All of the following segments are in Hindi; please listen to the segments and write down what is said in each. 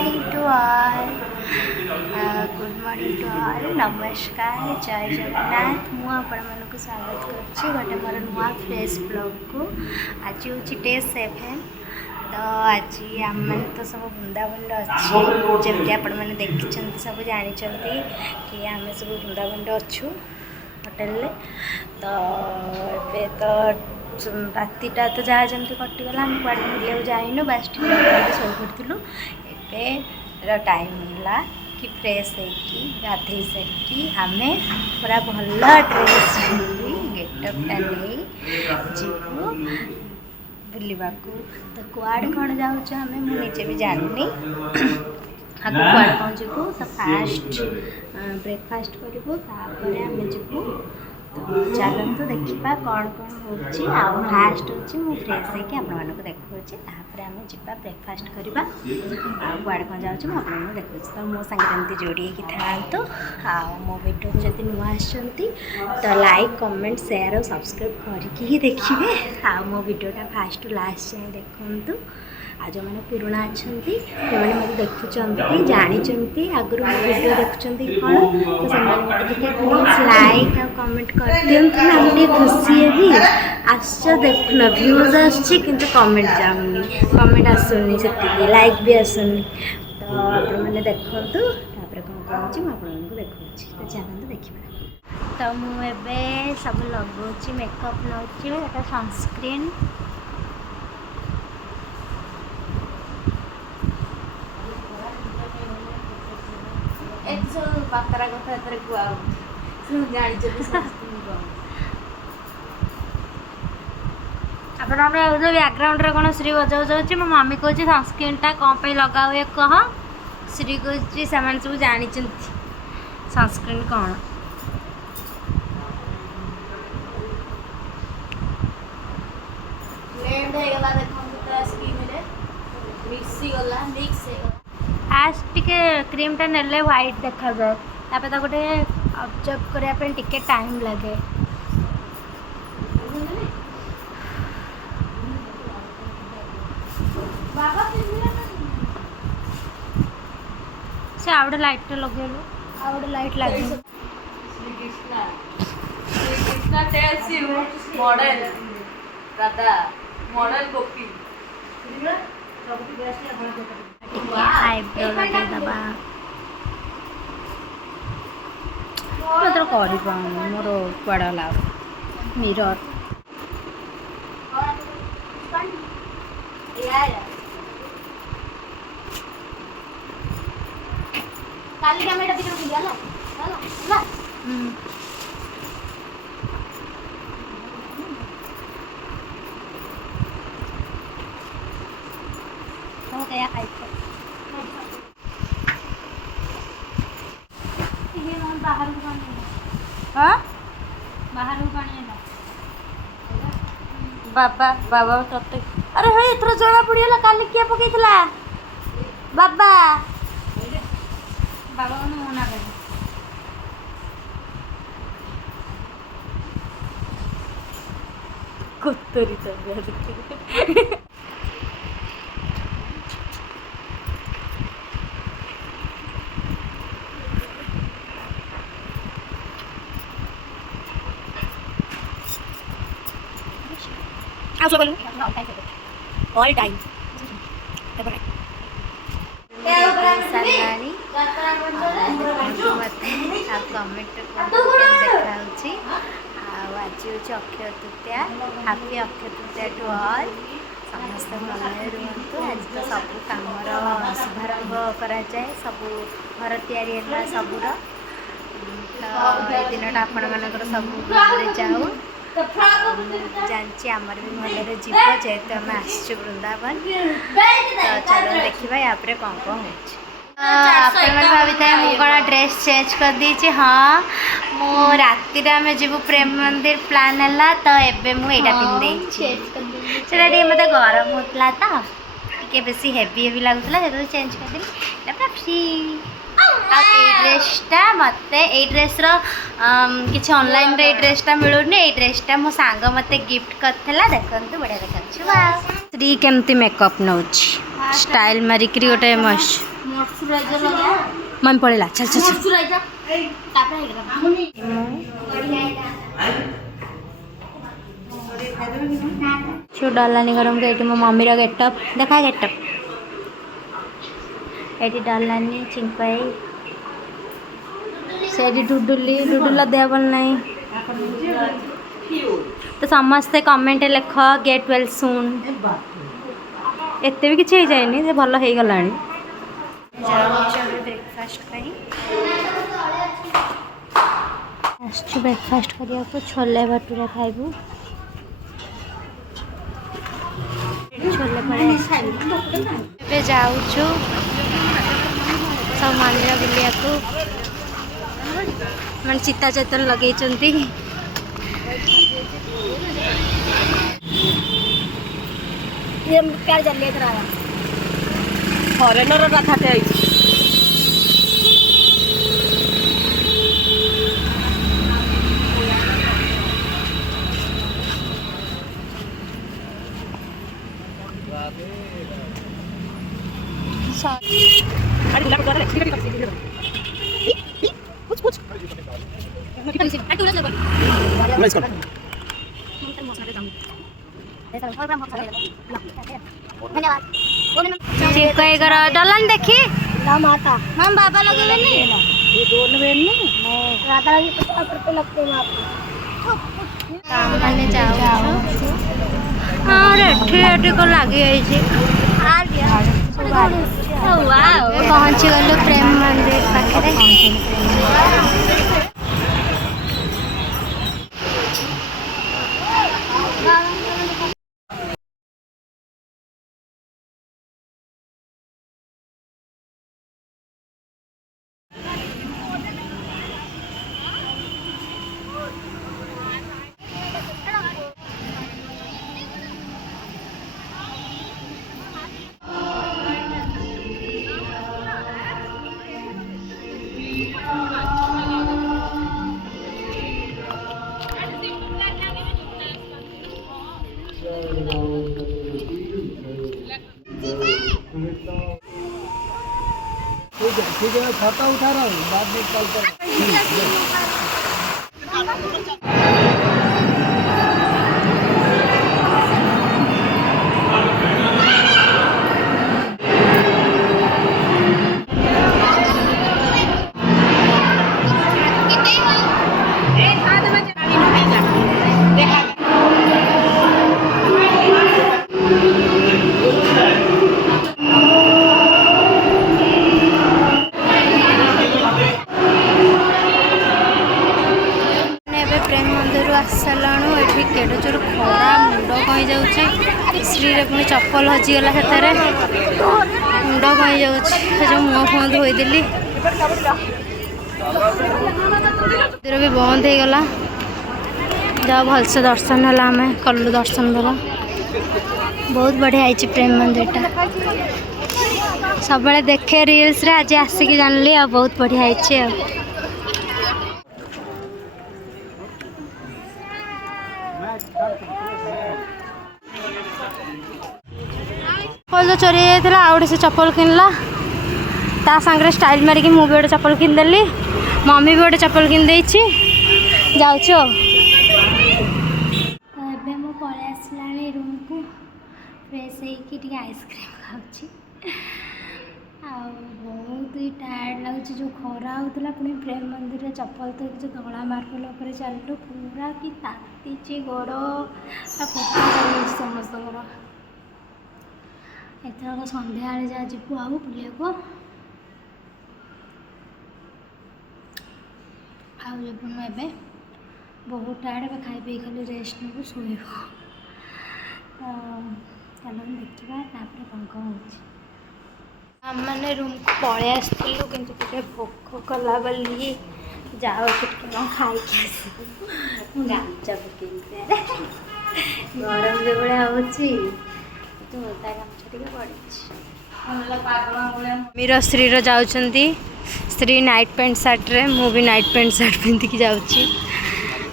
मॉर्निंग टू ऑल नमस्कार जय जगन्नाथ मुझे स्वागत कर गोटे मोर नुआ फ्रेश ब्लॉग को आज हूँ डे 7 तो आज आम मैंने तो सब वृंदावन अच्छे जमी आपण मैंने देखी सब जानते कि आम सब वृंदावन अच्छु होटेल तो ए तो रातिटा तो जहाँ जमी कटिगला आम कड़े बुले जाइनु बास शो पड़ू एबे टाइम है कि फ्रेश होगी गाधे सारिकी आम पूरा भल ड्रेस गेटअपटा नहीं जीवु बुलवा तो कुआड़ कौन जाऊँ आम मुझे भी जानी आगे कुआड़ कौन जीवु तो फास्ट ब्रेकफास्ट करूँ आम जीवु तो चलते देखा कौन कौन हो फास्ट हूँ फ्रेश होगी आपको देखा आम जा ब्रेकफास्ट करवा कुआड़े कौन जाऊँ आपको देखा तो मो सागे जोड़ी था तो मो वीडियो को जब नुआ तो लाइक कमेंट शेयर और सब्सक्राइब करके ही देखिए मो वीडियोटा फास्ट टू लास्ट जाए देखु आज जो मैंने पुराणा अच्छा मैंने मत देखुं जानते आगुरी मो वीडियो देखुं कौन तो प्लीज लाइक और कमेंट कर दिखाँ मुझे खुशी है भी आस देखुन व्यूज आसमेंट जाऊनी कमेंट आसुनी से लाइक भी आसुनी तो आपने देखूँ तापर कौन कौन मुझे देखा तो चलते देखा तो मुझे सब लगुच मेकअप नौ सनस्क्रीन बातरा कथा कह बैकग्राउंड कौन श्री बजाऊ मो मम्मी कह सनस्क्रीनटा कौन पे लगा हुए कह श्री कह सब जानते सनस्क्रीन कौन फास्ट टिके क्रीमटा नेले व्हाइट देखा जाए तापर तो गोटे ऑब्जर्व करने टिके टाइम लगे से आउट लाइट लगेलु आउट लाइट लगे मॉडल दादा मॉडल गोपी आईब्रो लगे दबा मतलब कर मोर कुआड़ ला मिरर काली कैमरा दिख रहा है हो गया आईब्रो बाहर बाहर बाबा बाबा तते अरे हे इथरो जड़ा पड़ियाला काली किया पकेइतला बाबा बाबा ने मना कर कुत्तरी तबियत ऑल टाइम सारी कमेंट देखा आज हूँ Akshaya Tritiya happy Akshaya Tritiya to all समस्त भल रुहतु आज तो सब कम शुभारंभ कराए सब घर तैयारी सबूर तो दिनटा आपण मानकर सब जाऊ जानची आमर भी भलरे जीव जेहेतु आम आसु वृंदावन तो चलो देखा या कौन कौन हो भावी था मुझे कौन ड्रेस चेंज कर दी हाँ मो राति आम जीव प्रेम मंदिर प्लान है तो एबे मुझे पिंधे मत गरम होता तो टे बेसी हेवी हेवी लगुला जो चेंज कर फ्री ड्रेसटा मत ड्रेस किसी ऑनलाइन रे ड्रेसटा मिलूनी ड्रेसटा मो सांग मत गिफ्ट करथिला देखंतु बढ़िया देखा श्री केमती मेकअप नौ स्टाइल मारिक गोटे मस्त मॉइस्चराइजर लगा मम्मी पड़ेला चल चल चल मॉइस्चराइजर तापर हेगला छो डालानी गरम के मो मम्मी रा गेटअप देखा गेटअप एटी डालानी चिंपाई सेठी डुडुली डुडुला देह भल नहीं तो समस्ते कमेंट लिख गेट वेल सुन एते भी किसी जाए से भल हो गला ब्रेकफास्ट ब्रेकफास्ट करने को छोले भटूरे खाइबू छोले भटूरे जाऊँ सब मंदिर बुलिया मैंने चिता चैतन लगे फॉरेनर रथाटे डलन देखी माता हम बाबा लगे ये दोनों बहन नहीं राधा की 50 रुपए लगते हैं मैंने जाओ हाँ एठी को लगी पहुँची गलु प्रेम मंदिर पाखे ठीक है मैं खाता उठा रहा हूँ बाद में कॉल कर आसलाणु ये केड़ चोर खरा मुंड कई जाऊँगी श्री पुणी चप्पल हजिगला से मुंड कई जो मुँह फुह धोईदेली मंदिर भी बंद हो गला जहाँ भलसे दर्शन है आम कलु दर्शन भला बहुत बढ़िया है प्रेम मंदिर टा सब देखे रील्स रे आज आसिक जानली आ बहुत बढ़िया है जो चोरी जाता आउे से चप्पल किनला ता सांगे स्टाइल मारिकी मुझे गोटे चप्पल किनदेली मम्मी भी गोटे चप्पल किन जाऊँ पलि आसला रूम को फ्रेश होती आइसक्रीम खाऊँ बहुत ही टायर्ड लगुच जो खरा होता पुणी प्रेम मंदिर चप्पल तो जो धला मार्बल चलू पूरा कि ताती गोड़ समस्त एथरक सन्ध्या जहाँ जीवु आउ बुलिया आबुन ए बहुत टायर्ड ए खाई पी खाली रेस्ट नबू शोब चल देखा कौन कौन होने रूम को पलि आसलु कि भोक कला बोली जाओ खाई गामचा पकड़ गरम जो भाया हो मीर श्री जाऊँगी श्री नाइट पैंट सार्ट रे मु भी नाइट पैंट सार्ट पिंधिकी जाऊँगी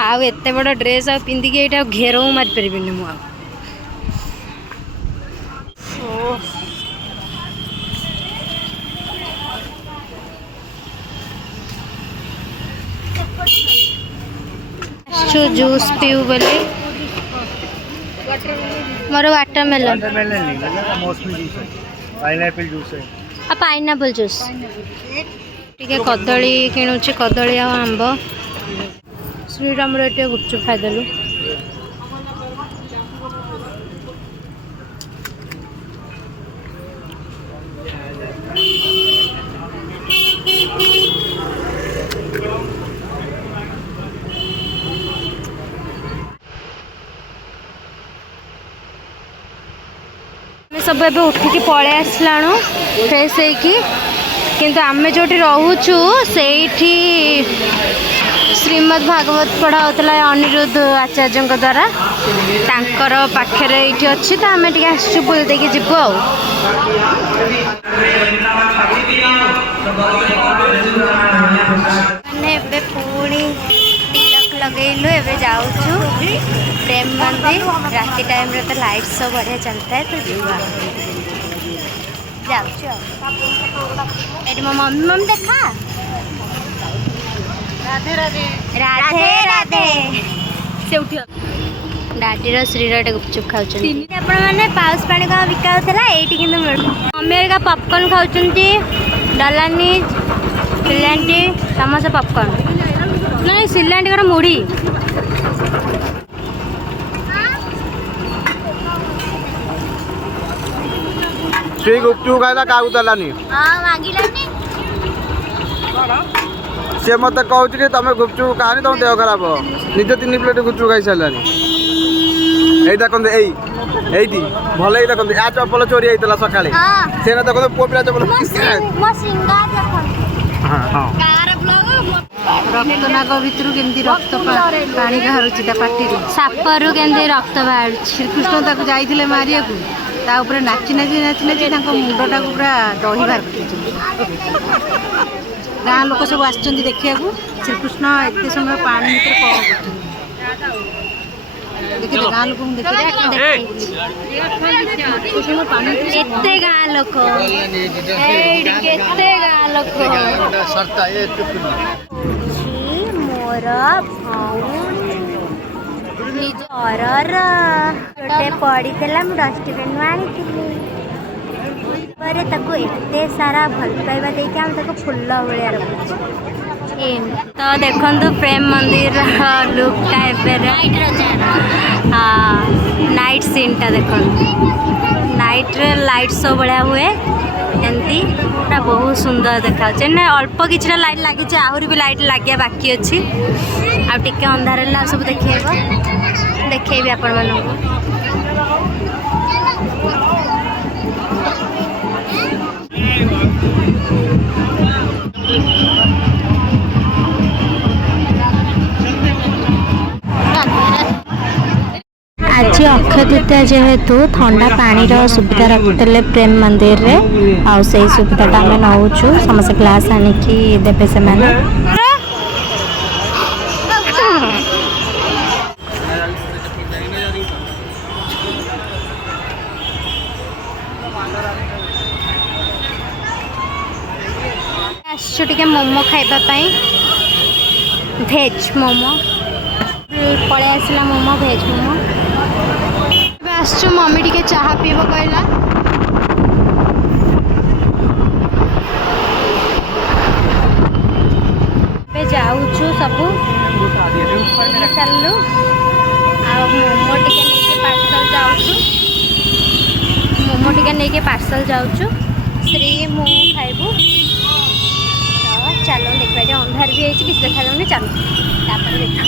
आउ एते बड़ ड्रेस आ पिंधिकी ये घेरऊ मारी पारि मु जाऊँ जूस पीऊ बोले मोर वाटरमेलन वाटरमेलन नहीं लेना, मौसमी जूस है, पाइनएप्पल जूस है। आ पाइनएप्पल जूस टिके कदली किणुची कदली आ आंब श्रीराम रे गुपचुप खाइदेलु सब एबे उठिकी पळे आसलाणु फ्रेश होइकी किंतु आमे जोटी रहूचु सेठी श्रीमद् भागवत पढ़ा होता अनिरुद्ध आचार्य द्वारा तांकर पाखरे ये अच्छी तो आम टे आसु बुल देकी जीवु आ पुणी तिलक लगेलु एबे जाऊचु प्रेम मंदिर राति टाइम रे तो लाइट सब बढ़िया चलता है तो जीवा जाऊचु एटी मो मम्मी मम्मी देखा राधे राधे राधे राधे से उठियो डाडीर श्रीर गुपचुप खाऊँ मैंने पाउस पानी क्या बिका होता ये मम्मी एरिका पॉपकॉर्न खाऊँ डलानी सिलांटी समोसा पॉपकॉर्न नहीं सिलांटी का मुड़ी श्री गुपचुप खाइला का दलानी मांगिलानी से मत कहूँ तुम गुपचुप कहानी तुम देह खराब हो निज 3 प्लेट गुपचुप खाई सारे यही देखते यही भल ही देखते आ चपल चोरी होता सका से देखते पुओ पिला चपल रक्तनाग भितर केमती रक्त पानी बाहर पार्टी सापर केमती रक्त बाहर श्रीकृष्ण ताको जाइथिले मारिया को ता ऊपर नाची नाची नाची नाची ताको मुंडटा को पूरा दही बाहर कर गाँ लोक सब आसचंदी देखिया को श्रीकृष्ण एते समय पानी भीतर कौन देखिए गाँ लोक एते गाँ लोक केते गाँ लोक मोर निजर गोटे पड़ीला मुझे डस्टबिन आनी पर ताको एते सारा भल पाइबा देके हम ताको फुल भाया रखुଛୁ तो देखो प्रेम मंदिर लुकटा हाँ नाइट सीनटा देखो नाइट रे लाइट सब बढ़िया हुए एमती पूरा बहुत सुंदर देखा ना अल्प किसी लाइट लगी आहरी भी लाइट लगे बाकी अच्छी आटे अंधार सब देखी आपण मानू आज अक्षय तृतीया जेहेतु ठंडा पानी सुविधा रखते प्रेम मंदिर रे आउ से सुविधाटा आम नौचु समस्त ग्लास आनिकी देवे से मैंने टे मोमो खाइबापी भेज मोमो पलि आसला मोमो भेज मोमो आसचु मम्मी टिके चाहा पीब कहला जाऊँ सब सारू आ मोमो टिके नहीं पार्सल जाऊँ मोमो टिके नहीं पार्सल जाऊँ श्री मु खाइबू तो चलो देखा अंधार भी है किसी देखा जाऊनी चलो देखा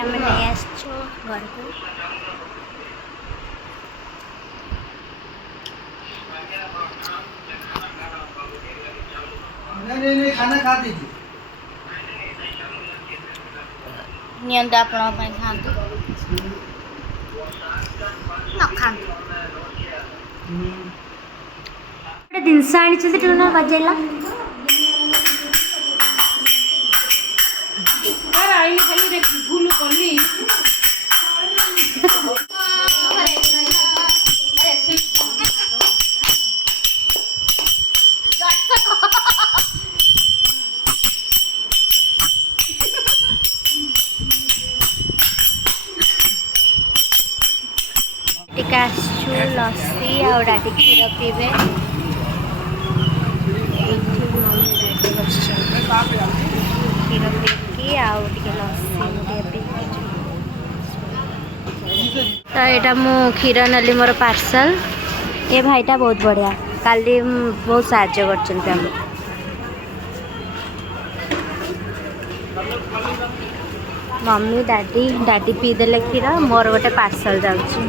आम नहीं आसचु घर को नहीं खाना खा दीजिए नियंत आपण खातु न खातु जिनस आनी ना बजेला भूल कली ଟିକେ ଆସିଛୁ ଲସି ଆଉ ଡାଡି କ୍ଷୀର ପିଇବେ। ଏଇଠି ମମି ଡାଡି ବସିଛନ୍ତି କ୍ଷୀର ପିଇକି ଆଉ ଟିକେ ଲସି ଟିକେ ପିଇକି। ତ ଏଇଟା ମୁଁ କ୍ଷୀର ନେଲି ମୋର ପାର୍ସଲ। ଏ ଭାଇଟା ବହୁତ ବଢ଼ିଆ, କାଲି ବହୁତ ସାହାଯ୍ୟ କରିଛନ୍ତି ଆମକୁ। ମମି ଡାଡି ପିଇଦେଲେ କ୍ଷୀର, ମୋର ଗୋଟେ ପାର୍ସଲ ଯାଉଛି।